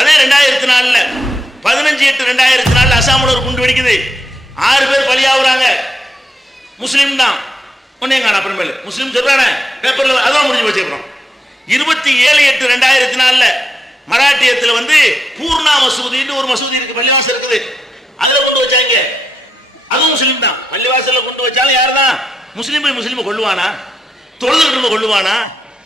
அதே ரெண்டாயிரத்தி நாலுல. பதினஞ்சு எட்டு ரெண்டாயிரத்தி நாலுல அசாமில் ஒரு குண்டு வெடிக்குது. ஆறு பேர் பலியாகுறாங்க முஸ்லீம் தான். ஒன்னே காண அப்புறமேலு. முஸ்லீம் சொல்றானே பேப்பர்ல அதான் முடிஞ்சு வச்சிருக்கிறோம் இருபத்தி ஏழு எட்டு ரெண்டாயிரத்தி நாலுல மராட்டியத்தில் வந்து பூர்ணா மசூதின்னு ஒரு மசூதி இருக்கு பள்ளிவாசல் இருக்குது. அதுல கொண்டு வச்சாங்க. அதுவும் முஸ்லீம் தான். பள்ளிவாசல்ல கொண்டு வச்சாலும் யாரு தான் முஸ்லீம் போய் முஸ்லீமை கொள்ளுவானா தொழுதுகிட்டு கொள்ளுவானா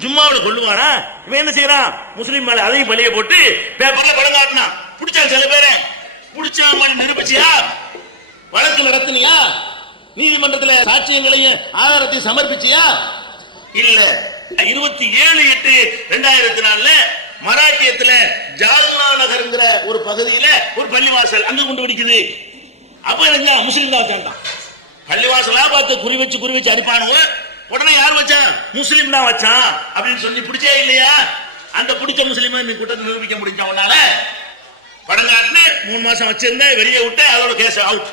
ஜும்மாவில் கொள்ளுவானா இவன் என்ன செய்யறான்? முஸ்லீம் மேல அதையும் பலிய போட்டு பேப்பர்ல படம் காட்டினான். பிடிச்சான் சில பேரை. பிடிச்சா நிரூபிச்சியா? வழக்கு நடத்தினியா? நீதிமன்றத்தில் சாட்சியங்களையும் ஆதாரத்தையும் சமர்ப்பிச்சியா? இல்ல. இருபத்தி ஏழு எட்டு ரெண்டாயிரத்தி நாலுல மராட்டியத்துல ஜால்னா நகர்ங்கிற ஒரு பகுதியில ஒரு பள்ளிவாசல் அங்க கொண்டு வெடிக்குது. அப்ப எனக்கு முஸ்லீம் தான் வச்சான் பள்ளிவாசலா பார்த்து குறி வச்சு குறி வச்சு அரிப்பானுவோ உடனே யார் வச்சான் முஸ்லீம் தான் வச்சான் அப்படின்னு சொல்லி பிடிச்சே இல்லையா? அந்த பிடிச்ச முஸ்லீமை நீ கூட்டத்தை நிரூபிக்க முடிஞ்ச உன்னால? படங்காட்டு மூணு மாசம் வச்சிருந்தேன் வெளியே விட்டு அதோட கேஸ் அவுட்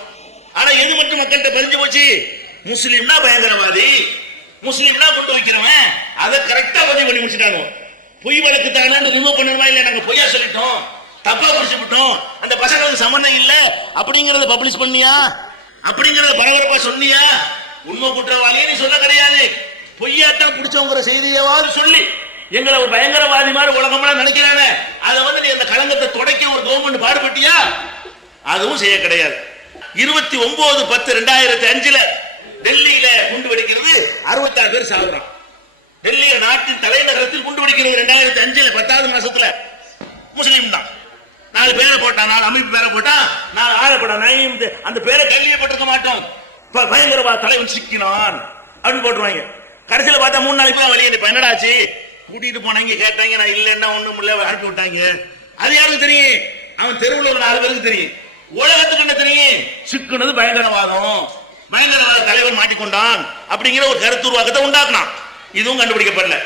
ஆனா எது மட்டும் மக்கள்கிட்ட பதிஞ்சு போச்சு? முஸ்லீம்னா பயங்கரவாதி. முஸ்லீம்னா கொண்டு வைக்கிறவன். அதை கரெக்டா பதிவு பண்ணி முடிச்சிட்டாங்க. பொய் வழக்கு தானே ரிமூவ் பண்ணணுமா இல்ல நாங்க பொய்யா சொல்லிட்டோம். தப்பா புடிச்சு விட்டோம். அந்த பசங்களுக்கு சம்மந்தம் இல்ல. அப்படிங்கறத பப்ளிஷ் பண்ணியா? அப்படிங்கறத பரபரப்பா சொன்னியா? உண்மை குற்றவாளி நீ சொல்ல கிடையாது. பொய்யாத்தான் பிடிச்சவங்கிற செய்தியாவது சொல்லி எங்களை ஒரு பயங்கரவாதி மாதிரி உலகமெல்லாம் நினைக்கிறானே. அதை வந்து நீ அந்த களங்கத்தை தொடக்கி ஒரு கவர்மெண்ட் பாடுபட்டியா? அதுவும் செய்ய கிடையாது. இருபத்தி ஒன்பது பத்து ரெண்டாயிரத்தி அஞ்சுல டெல்லியில குண்டு வெடிக்கிறது அறுபத்தாறு பேர் சாகுறான். டெல்லியில நாட்டின் தலைநகரத்தில் குண்டு வெடிக்கிறது ரெண்டாயிரத்தி அஞ்சுல பத்தாவது மாசத்துல. முஸ்லீம் தான். நாலு பேரை போட்டான் நாலு அமைப்பு பேரை போட்டான் நாலு ஆளை போட்டான். அந்த பேரை கல்வியப்பட்டிருக்க மாட்டோம். பயங்கரவாத தலைவன் சிக்கினான். அப்படின்னு போட்டுருவாங்க. கடைசியில் பார்த்தா மூணு நாளைக்கு தான் வெளியே என்னடாச்சு? கூட்டிட்டு போனாங்க கேட்டாங்க நான் இல்லைன்னா ஒண்ணும் இல்ல அனுப்பி விட்டாங்க. அது யாருக்கு தெரியும்? அவன் தெருவில் ஒரு நாலு பேருக்கு தெரியும். உலகத்துக்கு என்ன தெரியும்? சிக்குனது பயங்கரவாதம். பயங்கரவாத தலைவன் மாட்டிக்கொண்டான். அப்படிங்கிற ஒரு கருத்து உருவாக்கத்தை உண்டாக்குனான். இதுவும் கண்டுபிடிக்கப்படல.